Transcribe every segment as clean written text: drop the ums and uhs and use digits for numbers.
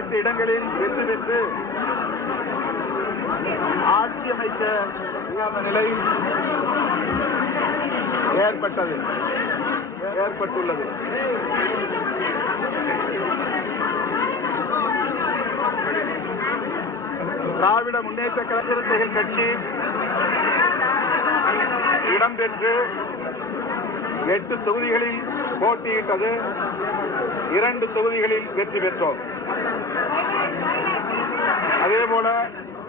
108 இடங்களில் வெற்றி பெற்று ஆட்சி அமைக்க முடியாத நிலை ஏற்பட்டுள்ளது. திராவிட முன்னேற்ற கழக சிறுத்தைகள் கட்சி இடம்பெற்று 8 தொகுதிகளில் போட்டியிட்டது. 2 தொகுதிகளில் வெற்றி பெற்றோம். அதேபோல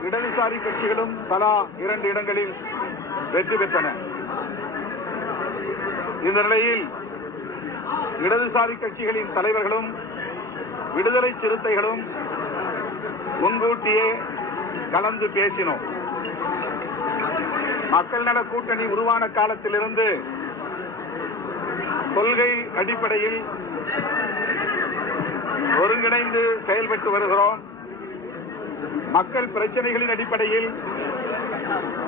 இடதுசாரி கட்சிகளும் தலா 2 இடங்களில் வெற்றி பெற்றன. இந்த நிலையில் இடதுசாரி கட்சிகளின் தலைவர்களும் விடுதலை சிறுத்தைகளும் முன்கூட்டியே கலந்து பேசினோம். மக்கள் நல கூட்டணி உருவான காலத்திலிருந்து கொள்கை அடிப்படையில் ஒருங்கிணைந்து செயல்பட்டு வருகிறோம். மக்கள் பிரச்சனைகளின் அடிப்படையில்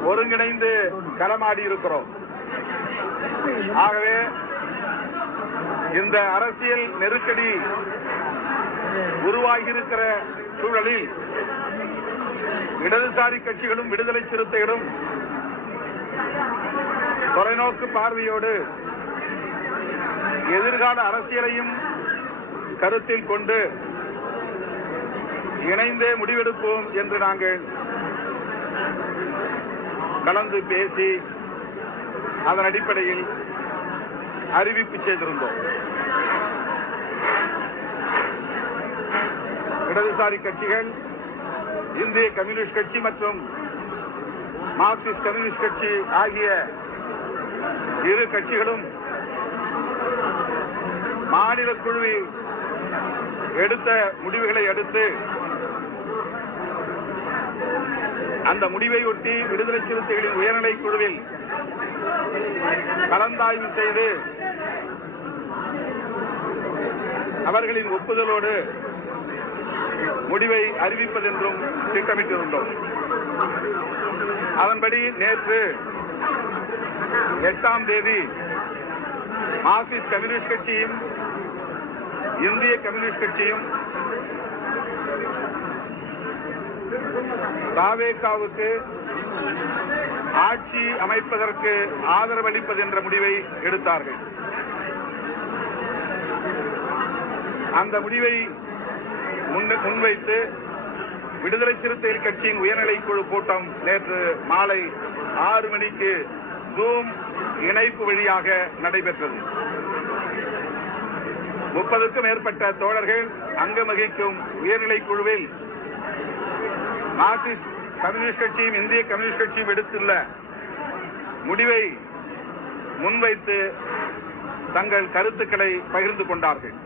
ஒருங்கிணைந்து களமாடி இருக்கிறோம். ஆகவே இந்த அரசியல் நெருக்கடி உருவாகியிருக்கிற சூழலில் இடதுசாரி கட்சிகளும் விடுதலை சிறுத்தைகளும் தொலைநோக்கு பார்வையோடு எதிர்கால அரசியலையும் கருத்தில் கொண்டு இணைந்தே முடிவெடுப்போம் என்று நாங்கள் கலந்து பேசி அதன் அடிப்படையில் அறிவிப்பு செய்திருந்தோம். இடதுசாரி கட்சிகள் இந்திய கம்யூனிஸ்ட் கட்சி மற்றும் மார்க்சிஸ்ட் கம்யூனிஸ்ட் கட்சி ஆகிய இரு கட்சிகளும் மாநில குழுவில் எடுத்த முடிவுகளை அடுத்து அந்த முடிவை ஒட்டி விடுதலை சிறுத்தைகளின் உயர்நிலை குழுவில் கலந்தாய்வு செய்து அவர்களின் ஒப்புதலோடு முடிவை அறிவிப்பதென்றும் திட்டமிட்டிருந்தோம். அதன்படி நேற்று 8ஆம் தேதி மார்க்சிஸ்ட் கம்யூனிஸ்ட் கட்சியும் இந்திய கம்யூனிஸ்ட் கட்சியும் தாவேகாவுக்கு ஆட்சி அமைப்பதற்கு ஆதரவளிப்பது என்ற முடிவை எடுத்தார்கள். அந்த முடிவை முன்வைத்து விடுதலை சிறுத்தைகள் கட்சியின் உயர்நிலை குழு கூட்டம் நேற்று மாலை 6 மணிக்கு ஜூம் இணைப்பு வழியாக நடைபெற்றது. 30க்கும் மேற்பட்ட தோழர்கள் அங்கம் வகிக்கும் உயர்நிலை குழுவில் மார்க்சிஸ்ட் கம்யூனிஸ்ட் கட்சியும் இந்திய கம்யூனிஸ்ட் கட்சியும் எடுத்துள்ள முடிவை முன்வைத்து தங்கள் கருத்துக்களை பகிர்ந்து கொண்டார்கள்.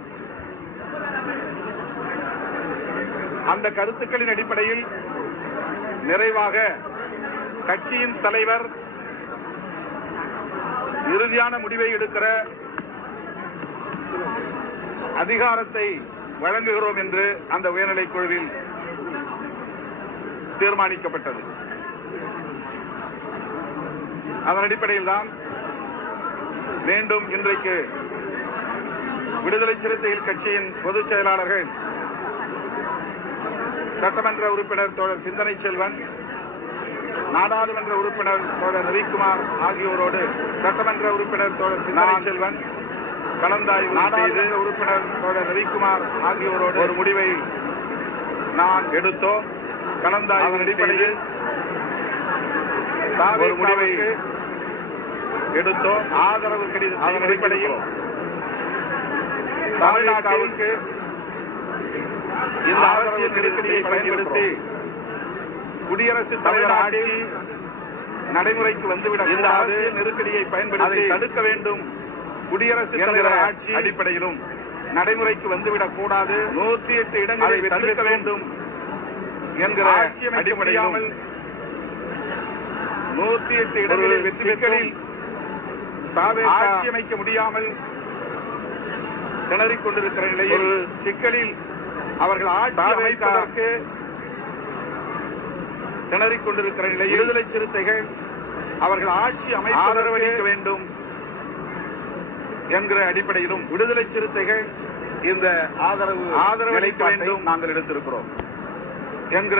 அந்த கருத்துக்களின் அடிப்படையில் நிறைவாக கட்சியின் தலைவர் இறுதியான முடிவை எடுக்கிற அதிகாரத்தை வழங்குகிறோம் என்று அந்த உயர்நிலை குழுவில் தீர்மானிக்கப்பட்டது. அதன் அடிப்படையில் தான் மீண்டும் இன்றைக்கு விடுதலை சிறுத்தைகள் கட்சியின் பொதுச் செயலாளர்கள் சட்டமன்ற உறுப்பினர் தோழர் சிந்தனை செல்வன், நாடாளுமன்ற உறுப்பினர் தோழர் ரவிக்குமார் ஆகியோரோடு சட்டமன்ற உறுப்பினர் தோழர் சிந்தனை செல்வன் கலந்தாய்வு செய்து உறுப்பினர் தோழர் ரவிக்குமார் ஆகியோரோடு ஒரு முடிவை நான் எடுத்தோம். கலந்தாய்வு அடிப்படையில் ஒரு முடிவை எடுத்தோம். ஆதரவு கடிதத்தின் அடிப்படையில் தமிழ்நாட்டிற்கு இந்த அரசியல் நெருக்கடியை பயன்படுத்தி குடியரசுத் தலைவர் ஆட்சி நடைமுறைக்கு வந்துவிடக் இந்த அரசியல் நெருக்கடியை பயன்படுத்தி தடுக்க வேண்டும். குடியரசுத் தலைவர் ஆட்சி அடிப்படையிலும் நடைமுறைக்கு வந்துவிடக் கூடாது. 108 இடங்களை தடுக்க வேண்டும் என்கிற ஆட்சி அமைக்க முடியாமல் 108 இடங்களில் வெற்றிகளில் ஆட்சி அமைக்க முடியாமல் திணறிக் கொண்டிருக்கிற நிலையில் சிக்கலில் அவர்கள் ஆட்சி அமைப்பதற்கு திணறிக் கொண்டிருக்கிற நிலையில் விடுதலை சிறுத்தைகள் அவர்கள் ஆட்சி அமைக்க ஆதரவளிக்க வேண்டும் என்கிற அடிப்படையிலும் விடுதலை சிறுத்தைகள் இந்த ஆதரவு அளிக்க வேண்டும் நாங்கள் எடுத்திருக்கிறோம் என்கிற